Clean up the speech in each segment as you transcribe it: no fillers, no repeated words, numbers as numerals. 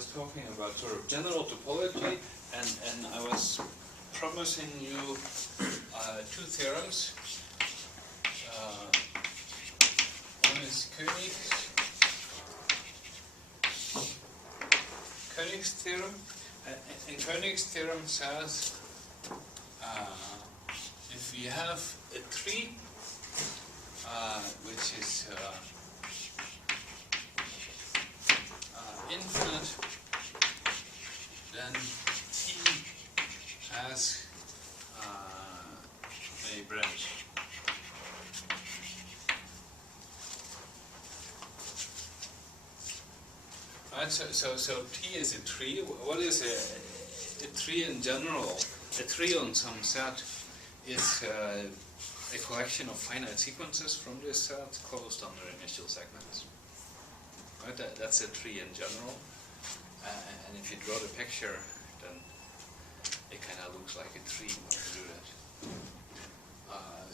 was talking about sort of general topology, and I was promising you two theorems. One is Koenig's theorem, and Koenig's theorem says if we have a tree which is infinite, then T has a branch. Right, so T is a tree. What is a tree in general? A tree on some set is a collection of finite sequences from this set closed under initial segments. Right, that's a tree in general. And if you draw the picture, then it kind of looks like a tree when you do that.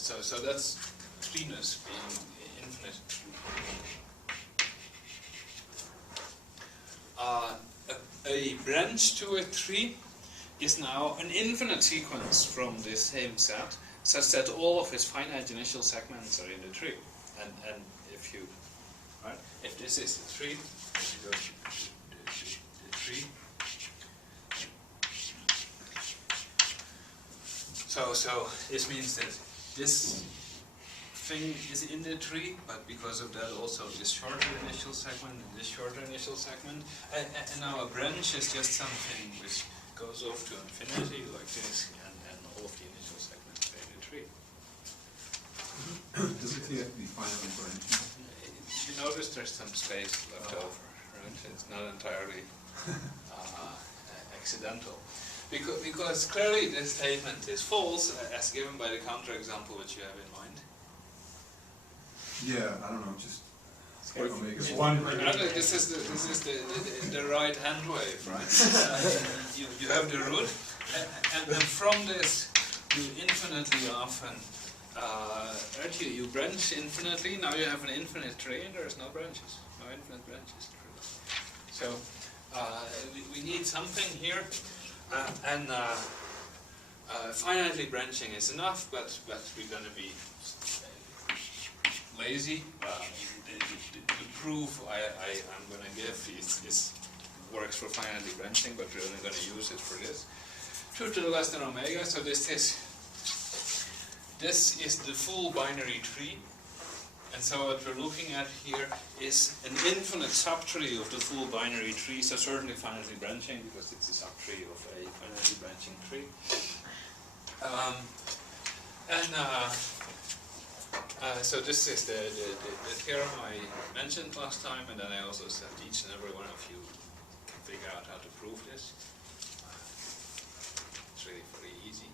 So that's treeness being infinite. A branch to a tree is now an infinite sequence from this same set, such that all of its finite initial segments are in the tree. And if you, right, if this is the tree, if you go to the tree. So this means that this thing is in the tree, but because of that also this shorter initial segment and this shorter initial segment. And now a branch is just something which goes off to infinity like this, and all of the initial segments are in the tree. Does it have to be finally branching? You notice there's some space left over, right? It's not entirely accidental. Because clearly this statement is false, as given by the counterexample which you have in mind. Yeah, I don't know, just It's one. This is the right hand wave, right? You have the root, and from this you infinitely often you branch infinitely. Now you have an infinite tree, and there's no branches, no infinite branches. So we need something here, and finitely branching is enough, but we're going to be lazy. The proof I'm going to give is works for finitely branching, but we're only going to use it for this. 2 to the less than omega, so this is the full binary tree. And so what we're looking at here is an infinite subtree of the full binary tree, so certainly finitely branching, because it's a subtree of a finitely branching tree. So this is the theorem I mentioned last time, and then I also said each and every one of you can figure out how to prove this. It's really very easy.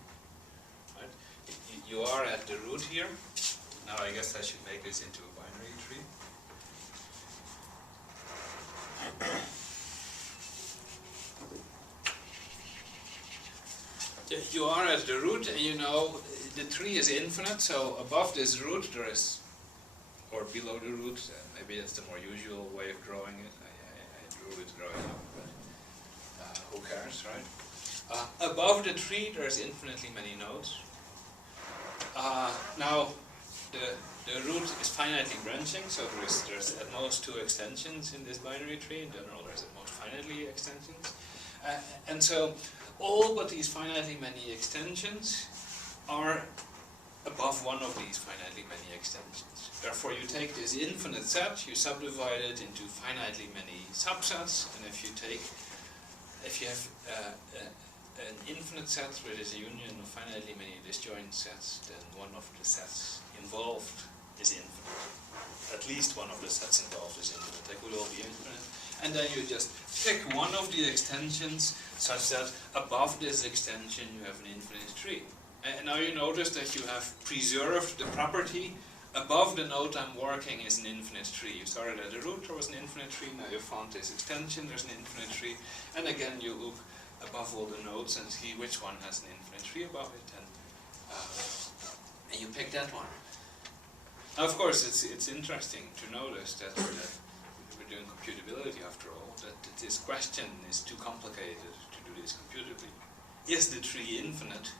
Right? You are at the root here. Now I guess I should make this into a binary tree. You are at the root, and you know the tree is infinite, so above this root there is, or below the root, maybe that's the more usual way of drawing it. I drew it growing up, but who cares, right? Above the tree there's infinitely many nodes. Now the root is finitely branching, so there's at most 2 extensions in this binary tree. In general there's at most finitely extensions. And so all but these finitely many extensions are above one of these finitely many extensions. Therefore you take this infinite set, you subdivide it into finitely many subsets, and if you have an infinite set which is a union of finitely many disjoint sets, then one of the sets involved is infinite. At least one of the sets involved is infinite. They could all be infinite. And then you just pick one of the extensions such that above this extension you have an infinite tree. And now you notice that you have preserved the property. Above the node I'm working is an infinite tree. You started at the root, there was an infinite tree. Now you found this extension, there's an infinite tree. And again you look above all the nodes and see which one has an infinite tree above it, and you pick that one. Now of course it's interesting to notice that doing computability after all, that this question is too complicated to do this computably. Is the tree infinite?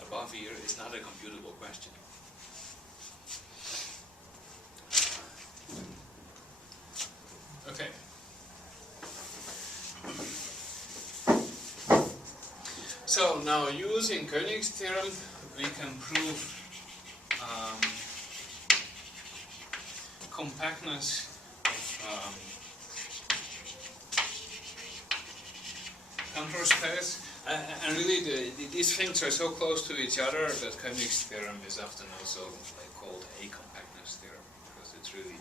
Above here is not a computable question. Okay. So now using Koenig's theorem, we can prove compactness of contour space. And really these things are so close to each other that Koenig's theorem is often also called a compactness theorem, because it's really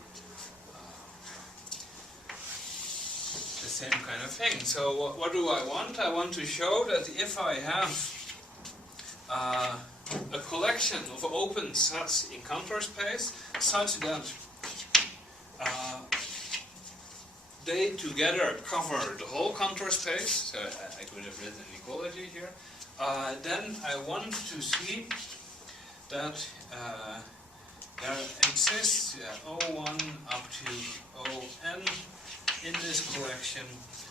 the same kind of thing. So what do I want? I want to show that if I have a collection of open sets in contour space such that they together cover the whole contour space, so I could have written equality here, then I want to see that there exists O1 up to On in this collection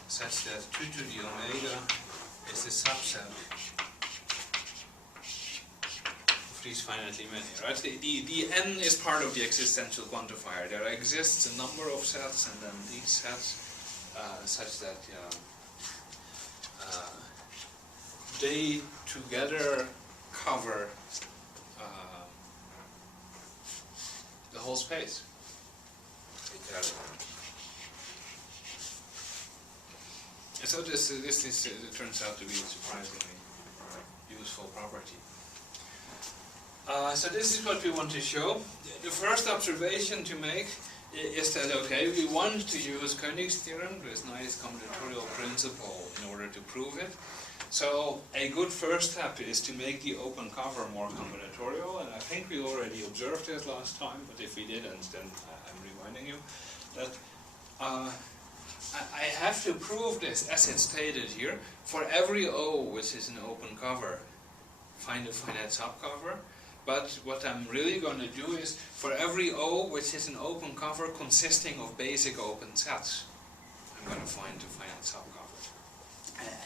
such that 2 to the omega is the subset of these finitely many, right? The n is part of the existential quantifier. There exists a number of sets, and then these sets such that they together cover the whole space. And so this turns out to be a surprisingly useful property. So this is what we want to show. The first observation to make is that, okay, we want to use Koenig's theorem, this nice combinatorial principle, in order to prove it. So a good first step is to make the open cover more combinatorial, and I think we already observed it last time, but if we didn't, then I'm reminding you that I have to prove this as it's stated here. For every O which is an open cover, find a finite subcover. But what I'm really going to do is, for every O which is an open cover consisting of basic open sets, I'm going to find a finite subcover.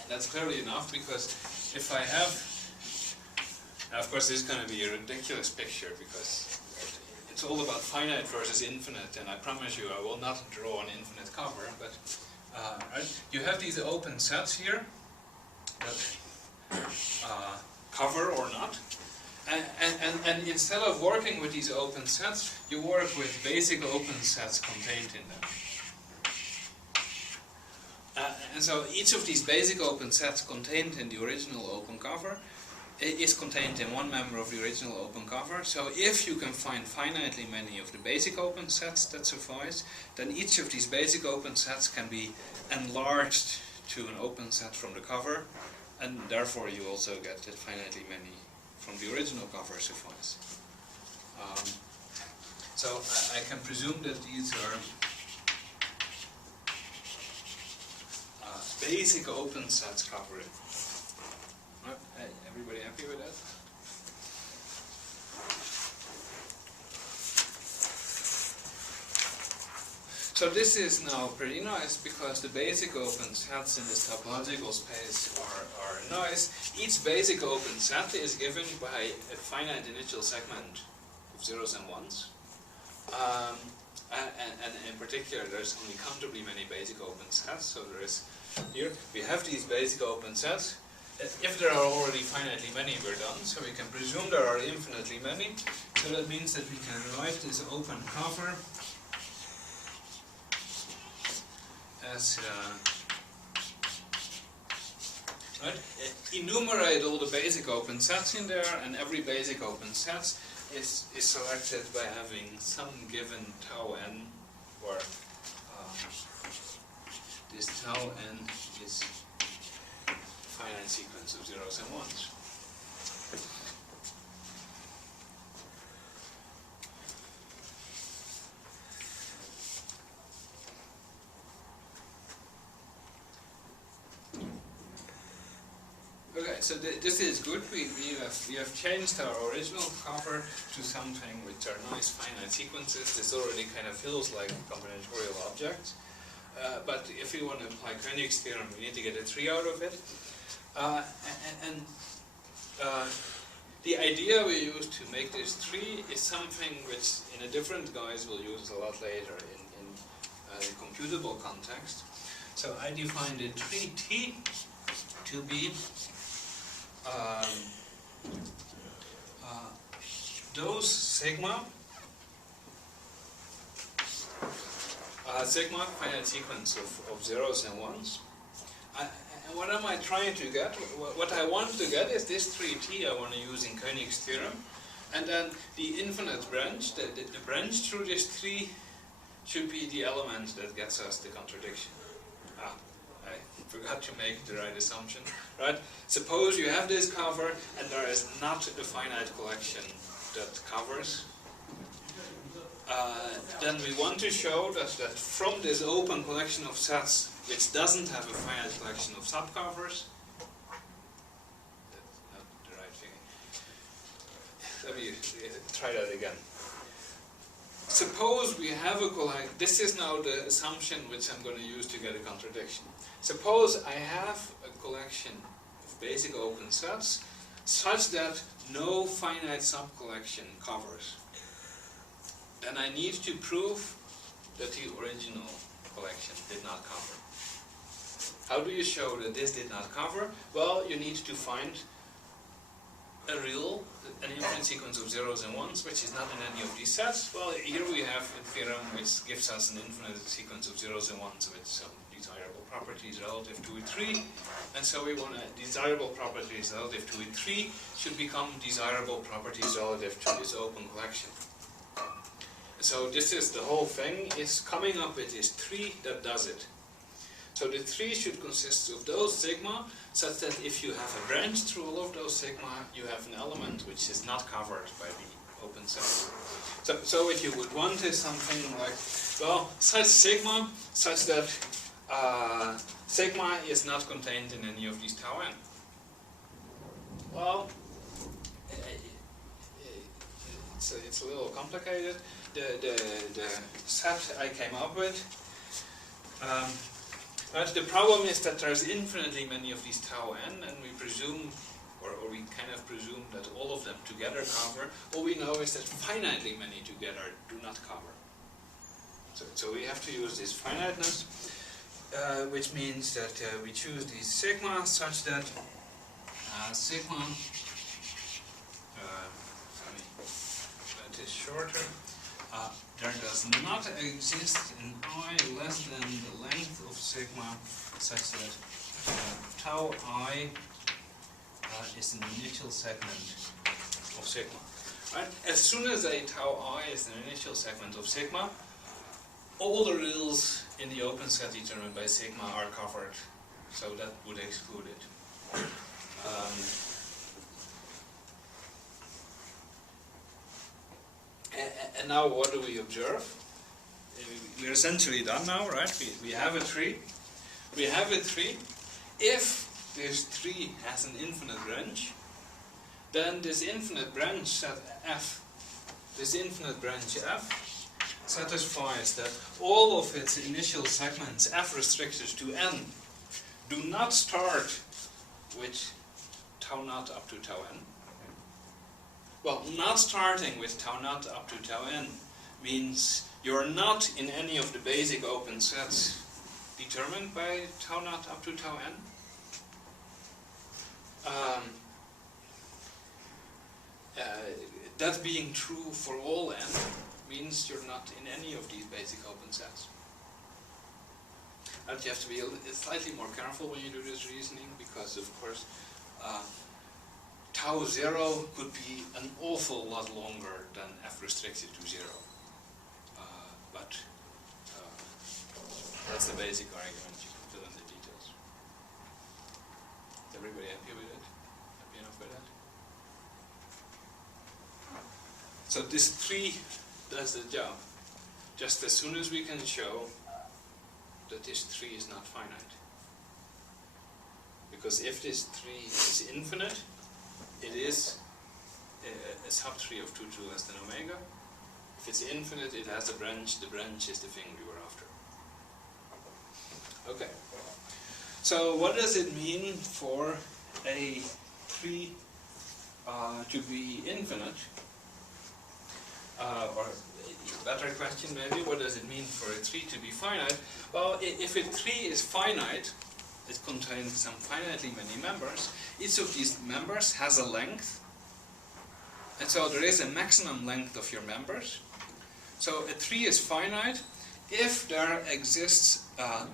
That's clearly enough, because if I have, now of course this is going to be a ridiculous picture, because it's all about finite versus infinite, and I promise you I will not draw an infinite cover, but right? You have these open sets here that cover or not. And instead of working with these open sets, you work with basic open sets contained in them. And so each of these basic open sets contained in the original open cover is contained in one member of the original open cover. So if you can find finitely many of the basic open sets that suffice, then each of these basic open sets can be enlarged to an open set from the cover, and therefore you also get that finitely many from the original cover suffice. So I can presume that these are basic open sets covering. Everybody happy with that? So this is now pretty nice, because the basic open sets in this topological space are nice. Each basic open set is given by a finite initial segment of zeros and ones. And in particular, there's only countably many basic open sets. So there is here, we have these basic open sets. If there are already finitely many, we're done. So we can presume there are infinitely many. So that means that we can write this open cover as right? Enumerate all the basic open sets in there, and every basic open set is selected by having some given tau n, where this tau n is a finite sequence of zeros and ones. Okay, so this is good. We have changed our original cover to something which are nice finite sequences. This already kind of feels like combinatorial objects. But if we want to apply Koenig's theorem, we need to get a tree out of it. The idea we use to make this tree is something which, in a different guise, we'll use a lot later in the computable context. So I defined a tree T to be those sigma finite sequence of zeros and ones. And what am I trying to get? What I want to get is this 3T I want to use in Koenig's theorem. And then the infinite branch, the branch through this tree should be the element that gets us the contradiction. I forgot to make the right assumption, right? Suppose you have this cover and there is not a finite collection that covers. Then we want to show that from this open collection of sets, which doesn't have a finite collection of subcovers, that's not the right thing. Let me try that again. Suppose we have a collection, this is now the assumption which I'm going to use to get a contradiction. Suppose I have a collection of basic open sets such that no finite subcollection covers. Then I need to prove that the original collection did not cover. How do you show that this did not cover? Well, you need to find an infinite sequence of zeros and ones, which is not in any of these sets. Well, here we have a theorem which gives us an infinite sequence of zeros and ones with some desirable properties relative to a tree. And so we want desirable properties relative to a tree should become desirable properties relative to this open collection. So this is the whole thing, is coming up with this tree that does it. So the tree should consist of those sigma, such that if you have a branch through all of those sigma, you have an element which is not covered by the open set. So what you would want is something like, well, such sigma, such that sigma is not contained in any of these tau n. Well, it's a little complicated. The set I came up with. But the problem is that there's infinitely many of these tau n, and we presume, or we kind of presume that all of them together cover. All we know is that finitely many together do not cover. So we have to use this finiteness, which means that we choose these sigma such that sigma, that is shorter. There does not exist an I less than the length of sigma such that tau I is an initial segment of sigma. Right? As soon as a tau I is an initial segment of sigma, all the reals in the open set determined by sigma are covered. So that would exclude it. And now what do we observe? We're essentially done now, right? We have a tree. We have a tree. If this tree has an infinite branch, then this infinite branch set F, satisfies that all of its initial segments, F restricted to n, do not start with tau naught up to tau n. Well, not starting with tau naught up to tau n means you're not in any of the basic open sets determined by tau naught up to tau n. That being true for all n means you're not in any of these basic open sets. And you have to be slightly more careful when you do this reasoning, because of course tau 0 could be an awful lot longer than F restricted to 0. But that's the basic argument. You can fill in the details. Is everybody happy with it? Happy enough with that? So this tree does the job. Just as soon as we can show that this tree is not finite. because if this tree is infinite, it is a subtree of 2 less than omega. If it's infinite, it has a branch. The branch is the thing we were after. Okay. So what does it mean for a tree to be infinite? Or a better question maybe, what does it mean for a tree to be finite? Well, if a tree is finite, it contains some finitely many members. Each of these members has a length. And so there is a maximum length of your members. So a tree is finite if there exists a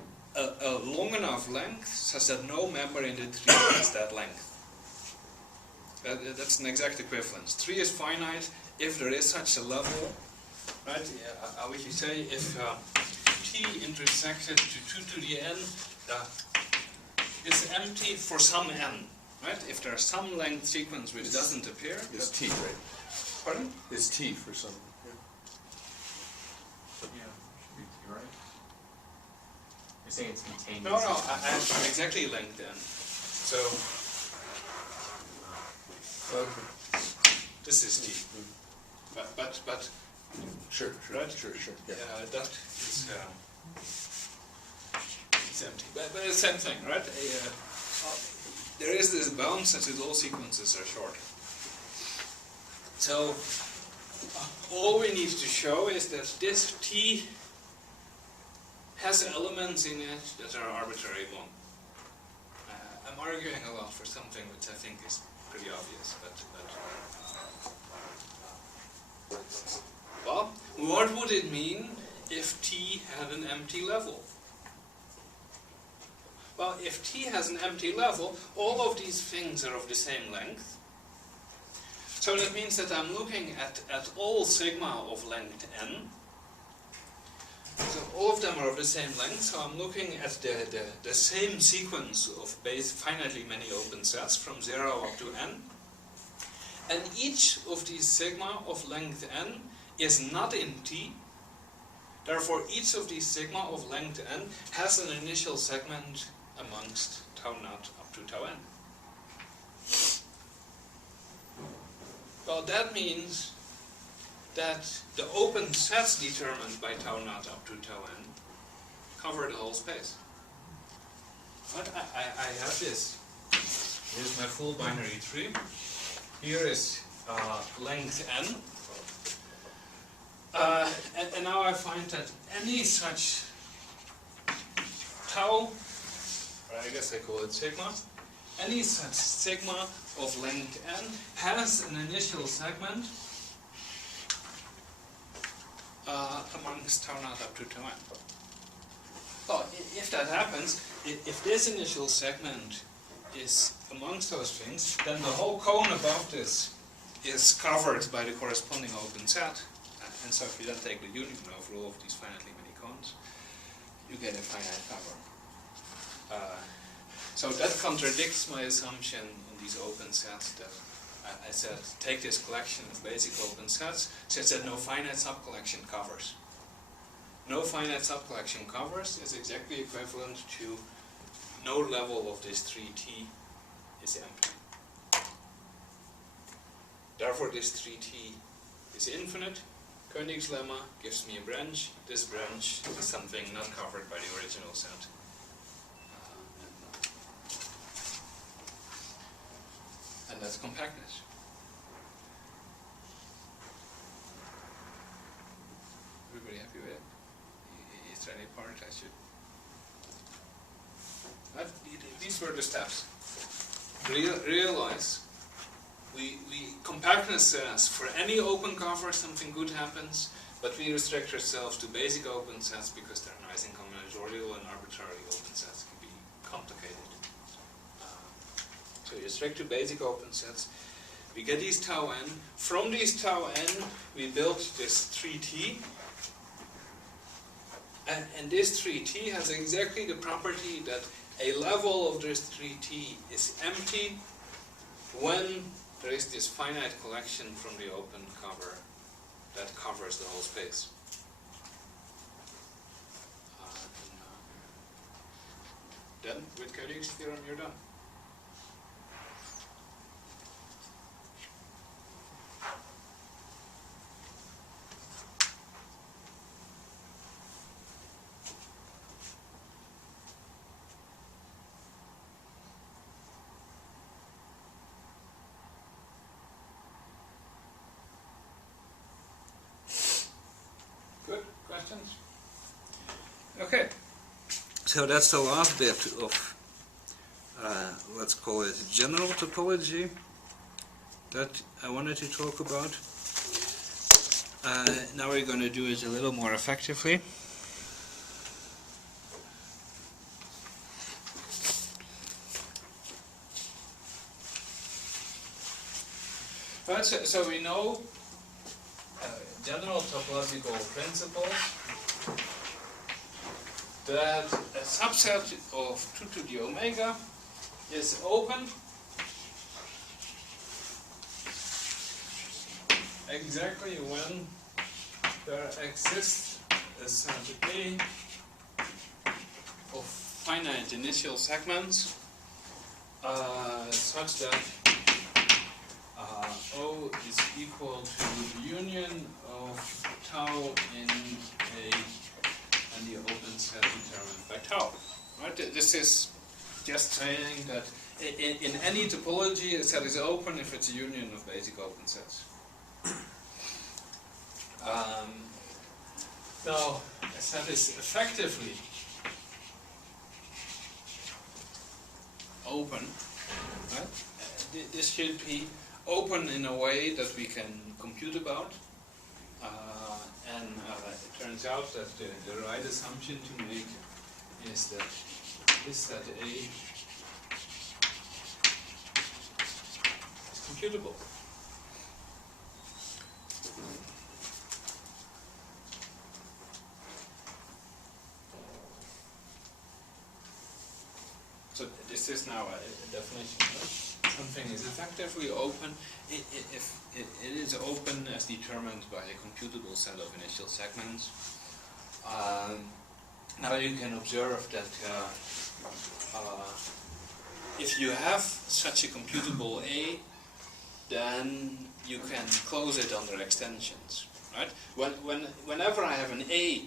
long enough length such that no member in the tree has that length. That's an exact equivalence. Tree is finite if there is such a level, right? I would say if t intersected to 2 to the n is empty for some n, right? If there's some length sequence which doesn't appear, It's T, right? pardon? It's T for some. Yeah, should be, you're right. You're saying it's contained. No, I have exactly length n. So Okay. this is t. But Sure, Right? sure. Yeah. that is it's empty. But it's the same thing, right? There is this bound such that all sequences are short. So all we need to show is that this T has elements in it that are arbitrarily long. I'm arguing a lot for something which I think is pretty obvious, but well, what would it mean if T had an empty level? Well, if T has an empty level, all of these things are of the same length. So that means that I'm looking at all sigma of length n. So all of them are of the same length, so I'm looking at the same sequence of finitely many open sets from 0 up to n. And each of these sigma of length n is not in T. Therefore, each of these sigma of length n has an initial segment amongst tau naught up to tau n. Well, that means that the open sets determined by tau naught up to tau n cover the whole space. But I have this. Here's my full binary tree. Here is length n. And now I find that any such tau, or I guess I call it sigma, any such sigma of length n has an initial segment amongst tau naught up to tau n. Well, if that happens, if this initial segment is amongst those things, then the whole cone above this is covered by the corresponding open set. And so if you then take the union over all of these finitely many cones, you get a finite cover. So that contradicts my assumption in these open sets that I said, take this collection of basic open sets, such that no finite subcollection covers. No finite subcollection covers is exactly equivalent to no level of this 3T is empty. Therefore this 3T is infinite. Koenig's lemma gives me a branch. This branch is something not covered by the original set. And that's compactness. Everybody happy with it? Is there any part I should... These were the steps. Realize compactness says for any open cover something good happens, but we restrict ourselves to basic open sets because they're nice and combinatorial, and arbitrary open sets can be complicated. So you restrict to basic open sets. We get these tau n. From these tau n, we built this 3T. And this 3T has exactly the property that a level of this 3T is empty when there is this finite collection from the open cover that covers the whole space. Then, with Koenig's theorem, you're done. questions? Okay. So that's the last bit of, let's call it general topology that I wanted to talk about. Now we're going to do it a little more effectively. Right, so we know general topological principles that a subset of 2 to the omega is open exactly when there exists a set A of finite initial segments such that O is equal to the union of tau in A and the open set determined by tau. Right? This is just saying that in any topology a set is open if it's a union of basic open sets. Now, a set is effectively open, right? This should be open in a way that we can compute about, and it turns out that the right assumption to make is that this set A is computable. So this is now a definition. Something is effectively open if it is open as determined by a computable set of initial segments. Now you can observe that if you have such a computable A, then you can close it under extensions, right? Whenever I have an A,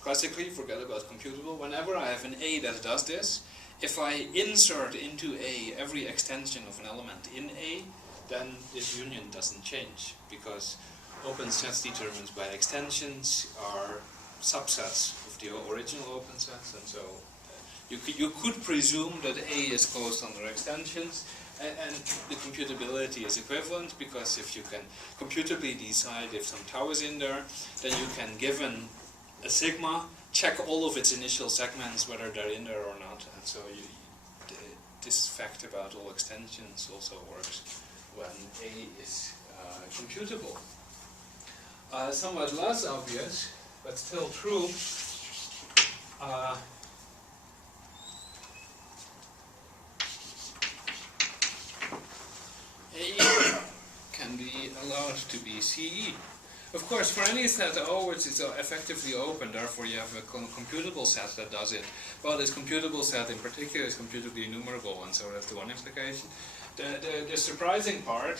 classically, forget about computable, whenever I have an A that does this, if I insert into A every extension of an element in A, then this union doesn't change, because open sets determined by extensions are subsets of the original open sets, and so you could presume that A is closed under extensions, and the computability is equivalent, because if you can computably decide if some tau is in there, then you can, given a sigma, check all of its initial segments whether they're in there or not, and so this fact about all extensions also works when A is computable. Somewhat less obvious, but still true, A can be allowed to be CE. Of course, for any set O which is effectively open, therefore you have a computable set that does it. Well, this computable set in particular is computably enumerable, and so that's the one implication. The surprising part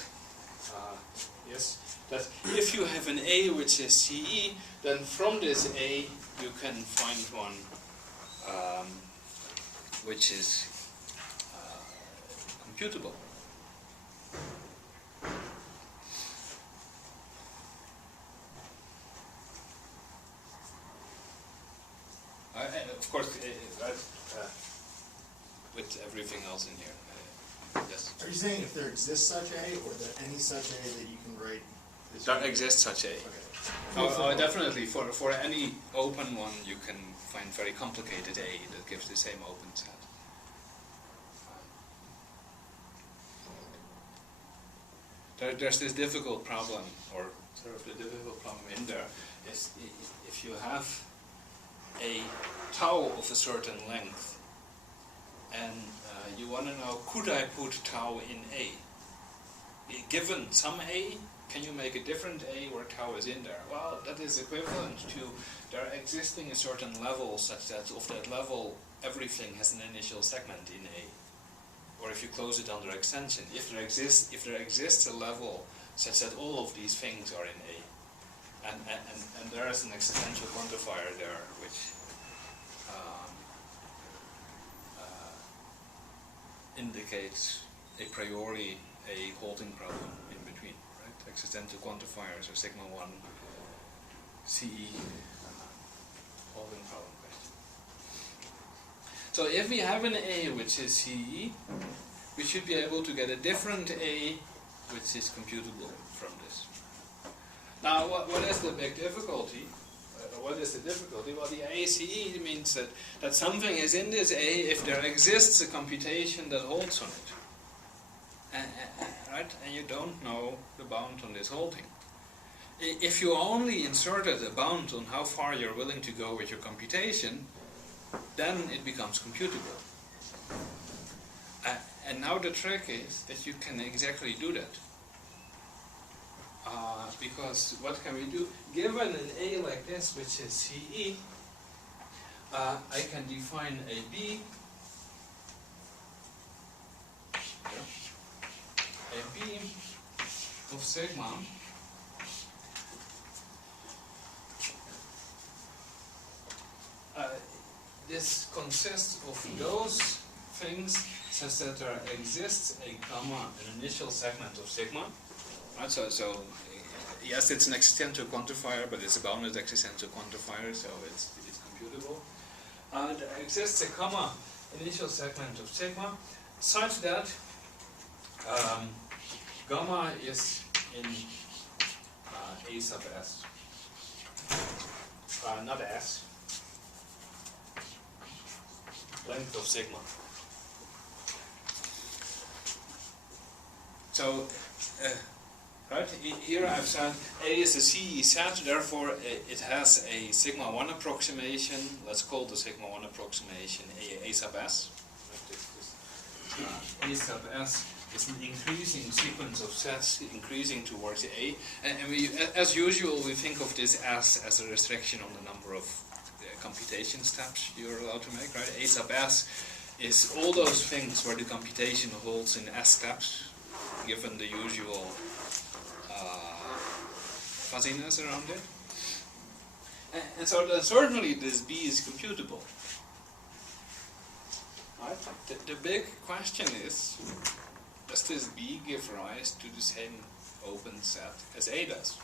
is that if you have an A which is CE, then from this A you can find one which is computable. Of course, with everything else in here. Yes. Are you saying if there exists such A, or that any such A that you can write? There exists such A. Okay. Definitely. For any open one, you can find very complicated A that gives the same open set. There's this difficult problem, or sort of the difficult problem in there, is if you have a tau of a certain length, and you want to know, could I put tau in A? Given some A, can you make a different A where tau is in there? Well, that is equivalent to there existing a certain level such that of that level everything has an initial segment in A. Or if you close it under extension, if there exists a level such that all of these things are in A. And there is an existential quantifier there which indicates a priori a halting problem in between, right? Existential quantifiers are sigma 1 CE. solving problem question. So if we have an A which is CE, we should be able to get a different A which is computable from this. Now, what is the big difficulty? What is the difficulty? Well, the ACE means that something is in this A if there exists a computation that holds on it. Right? And you don't know the bound on this holding. If you only inserted a bound on how far you're willing to go with your computation, then it becomes computable. And now the trick is that you can exactly do that. Because what can we do? Given an A like this, which is CE, I can define a B, of sigma this consists of those things such that there exists a gamma, an initial segment of sigma. Right, so yes, it's an existential quantifier, but it's a bounded existential quantifier, so it's computable. There exists a gamma initial segment of sigma such that gamma is in A sub S. Not S. Length of sigma. So, right, here I've said A is a CE set, therefore it has a sigma 1 approximation. Let's call the sigma 1 approximation A sub S. A sub S is an increasing sequence of sets increasing towards A. And we, as usual, we think of this S as a restriction on the number of computation steps you're allowed to make, right? A sub S is all those things where the computation holds in S steps, given the usual fuzziness around it. And so certainly this B is computable. Right? The big question is, does this B give rise to the same open set as A does?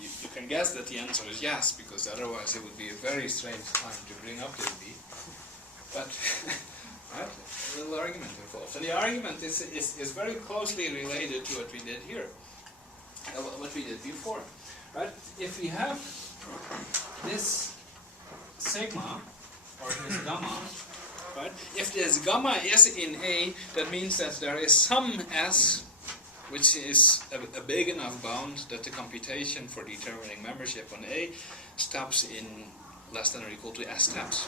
You can guess that the answer is yes, because otherwise it would be a very strange time to bring up this B. But right, a little argument involved. And the argument is very closely related to what we did here, what we did before. Right? If we have this sigma, or this gamma, right? If this gamma is in A, that means that there is some S which is a big enough bound that the computation for determining membership on A stops in less than or equal to S steps.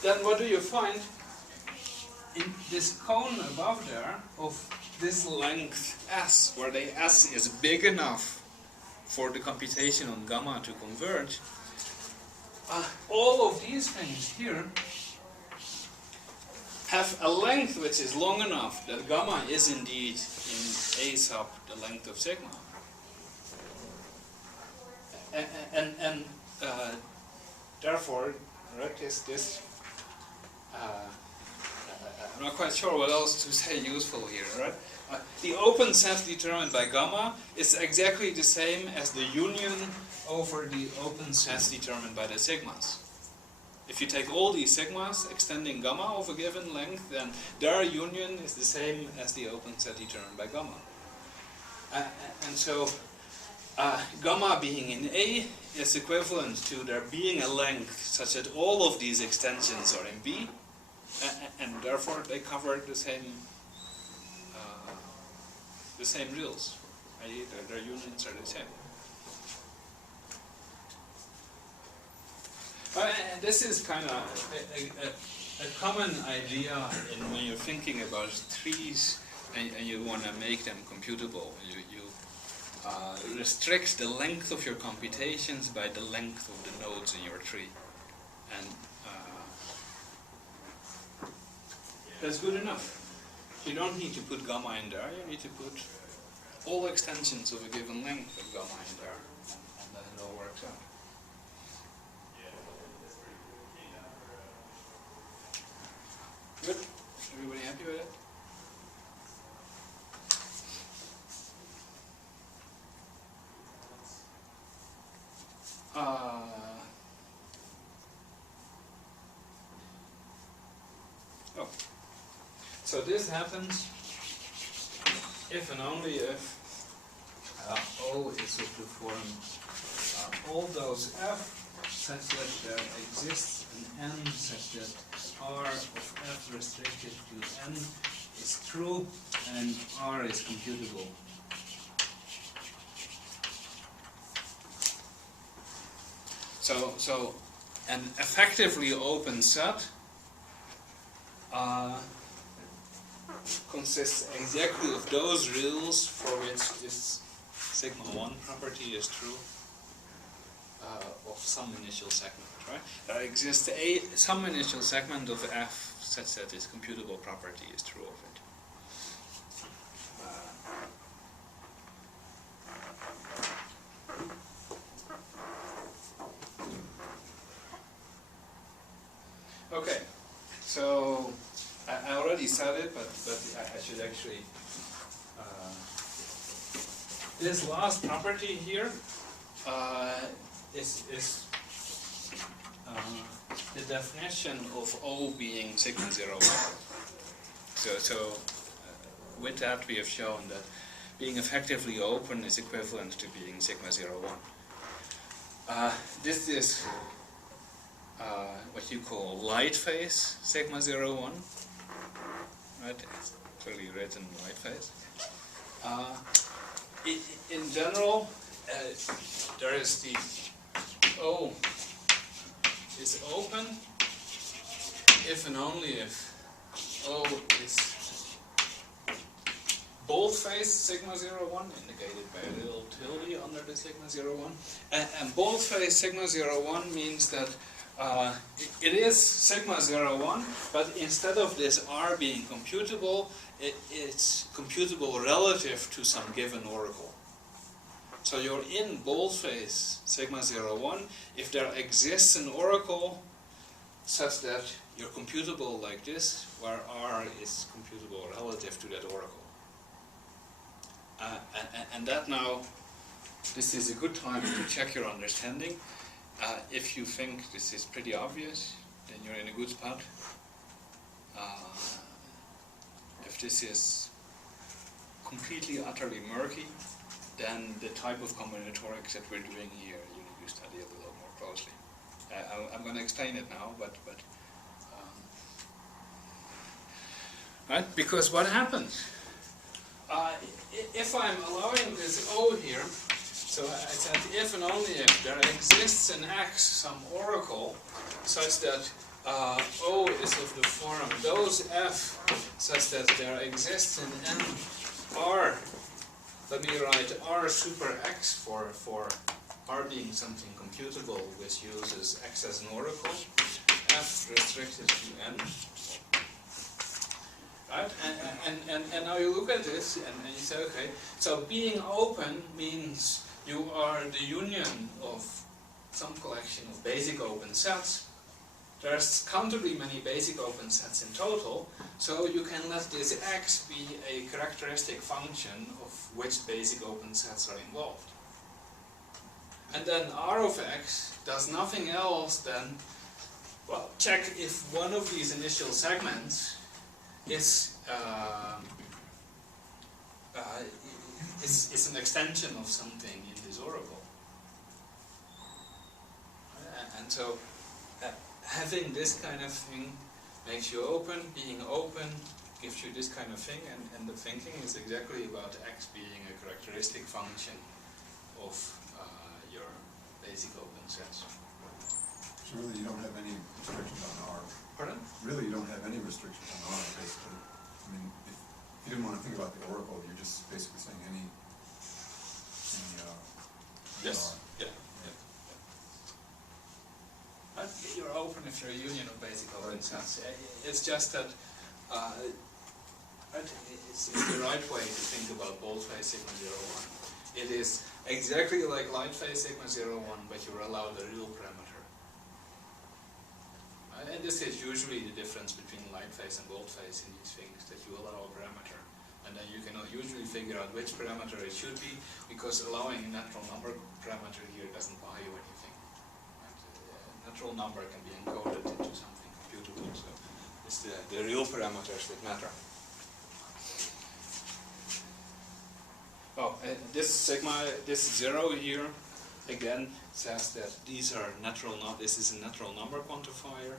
Then what do you find? In this cone above there of this length S, where the S is big enough for the computation on gamma to converge, all of these things here have a length which is long enough that gamma is indeed in A sub the length of sigma. And therefore, right, this I'm not quite sure what else to say useful here, right? The open set determined by gamma is exactly the same as the union over the open sets determined by the sigmas. If you take all these sigmas extending gamma of a given length, then their union is the same as the open set determined by gamma. And so gamma being in A is equivalent to there being a length such that all of these extensions are in B, and therefore they cover the same rules, i.e. their unions are the same. And this is kind of a common idea when you're thinking about trees and you want to make them computable. You restrict the length of your computations by the length of the nodes in your tree. And that's good enough. You don't need to put gamma in there, you need to put all extensions of a given length of gamma in there, and then it all works out. Good? Everybody happy with it? So this happens if and only if O is of the form all those F such that there exists an N such that R of F restricted to N is true and R is computable. So an effectively open set consists exactly of those rules for which this sigma 1 property is true of some initial segment, right? There exists some initial segment of F such that this computable property is true of it. Okay, so I already said it, but I should actually. This last property here is the definition of O being sigma 0, 1. So with that we have shown that being effectively open is equivalent to being sigma 0, 1. This is what you call light phase sigma 0, 1. Right? It's clearly written light phase. In general, there is the O is open if and only if O is bold-phase sigma 0, 1, indicated by a little tilde under the sigma 0, 1. And bold-phase sigma 0, 1 means that it is sigma 0, 1, but instead of this R being computable, it's computable relative to some given oracle. So you're in boldface sigma 0, 1 if there exists an oracle such that you're computable like this, where R is computable relative to that oracle. And that now, this is a good time to check your understanding. If you think this is pretty obvious, then you're in a good spot. If this is completely, utterly murky, then the type of combinatorics that we're doing here, you need to study a little more closely. I'm going to explain it now, but right? Because what happens? If I'm allowing this O here, so I said if and only if there exists in X some oracle such that O is of the form those F such that there exists in N R. Let me write R super X for R being something computable which uses X as an oracle, F restricted to N. Right? And now you look at this and you say, okay, so being open means you are the union of some collection of basic open sets. There's countably many basic open sets in total, so you can let this X be a characteristic function of which basic open sets are involved. And then R of X does nothing else than, well, check if one of these initial segments is an extension of something in this oracle. And so having this kind of thing makes you open, being open gives you this kind of thing, and the thinking is exactly about X being a characteristic function of your basic open sets. So really you don't have any restrictions on R. Pardon? Really you don't have any restrictions on R, basically. I mean, if you didn't want to think about the oracle, you're just basically saying any Yes. R. Yeah. You're open if you're a union of basic open sets. It's just that it's the right way to think about boldface sigma 0, 1. It is exactly like lightface sigma 0, 1, but you're allowed a real parameter. And this is usually the difference between lightface and boldface in these things, that you allow a parameter. And then you can usually figure out which parameter it should be, because allowing a natural number parameter here doesn't buy you anything. Natural number can be encoded into something computable, so it's the real parameters that matter. this sigma, this 0 here, again says that these are natural. This is a natural number quantifier,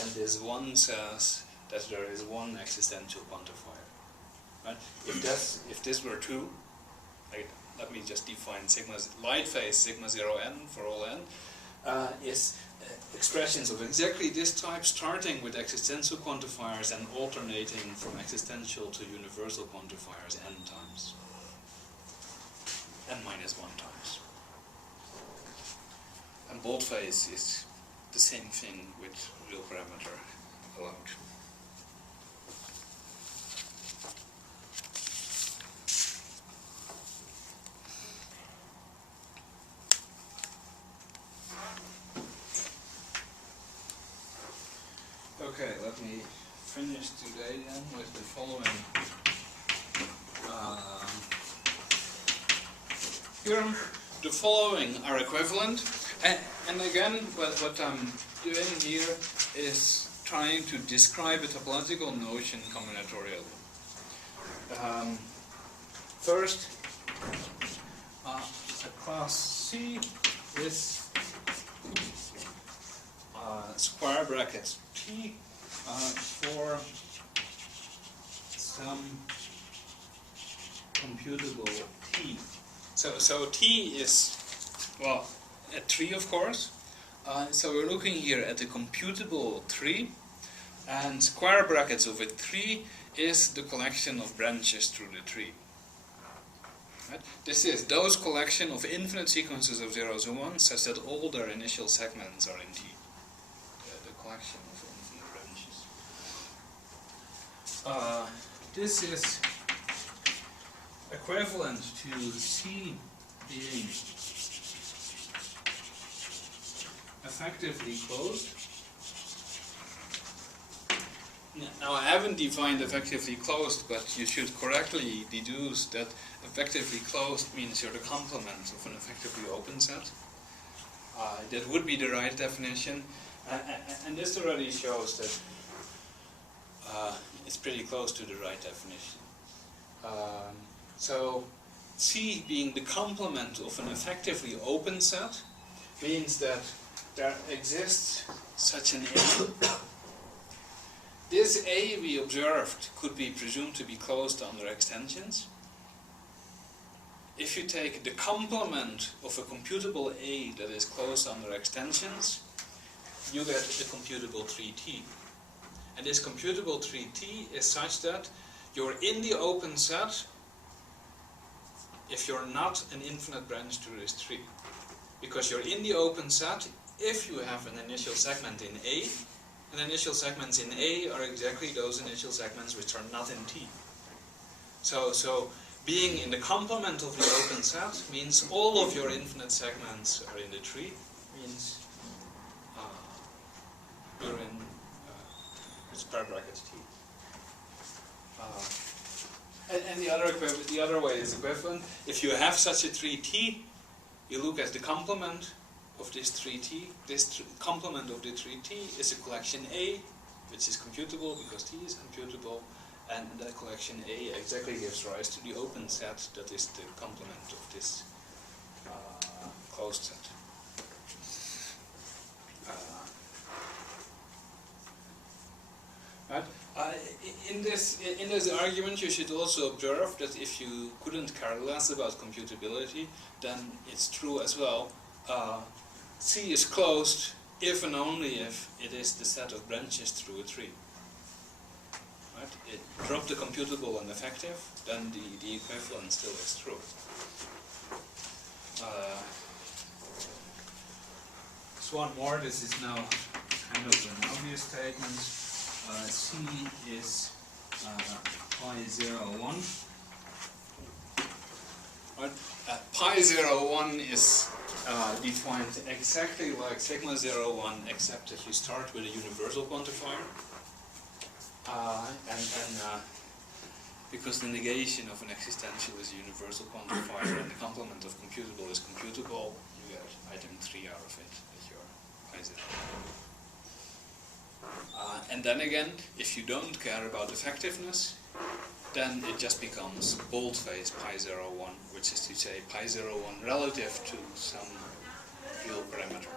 and this 1 says that there is one existential quantifier. Right? If this were true, let me just define sigma light phase sigma 0n for all n is expressions of exactly this type, starting with existential quantifiers and alternating from existential to universal quantifiers n times, n minus 1 times. And bold phase is the same thing with real parameter allowed. Okay, let me finish today then with the following. Here, the following are equivalent, and again, what I'm doing here is trying to describe a topological notion combinatorially. First, a class C is square brackets T for some computable T. So T is, well, a tree, of course. So we're looking here at a computable tree, and square brackets of a tree is the collection of branches through the tree. Right? This is those collection of infinite sequences of zeros and ones such that all their initial segments are in T. The collection of infinite branches. This is equivalent to C being effectively closed. Now I haven't defined effectively closed, but you should correctly deduce that effectively closed means you're the complement of an effectively open set. That would be the right definition, and this already shows that it's pretty close to the right definition. So C being the complement of an effectively open set means that there exists such an A. This A we observed could be presumed to be closed under extensions. If you take the complement of a computable A that is closed under extensions, you get a computable 3T. And this computable 3T is such that you're in the open set if you're not an infinite branch to this tree. Because you're in the open set if you have an initial segment in A, and initial segments in A are exactly those initial segments which are not in T. So being in the complement of the open set means all of your infinite segments are in the tree, means you're in square brackets T. And the other way is equivalent. If you have such a 3T, you look at the complement of this 3T. This complement of the 3T is a collection A, which is computable because T is computable, and that collection A exactly gives rise to the open set that is the complement of this closed set. Right? In this argument, you should also observe that if you couldn't care less about computability, then it's true as well. C is closed if and only if it is the set of branches through a tree. Right? Drop the computable and effective, then the equivalent still is true. There's one more. This is now kind of an obvious statement. C is pi 0, 1. Right? Pi 0, 1 is defined exactly like sigma 0, 1, except that you start with a universal quantifier. And because the negation of an existential is a universal quantifier and the complement of computable is computable, you get item 3 out of it as your pi 0. And then again, if you don't care about effectiveness, then it just becomes boldface pi01, which is to say pi01 relative to some real parameter.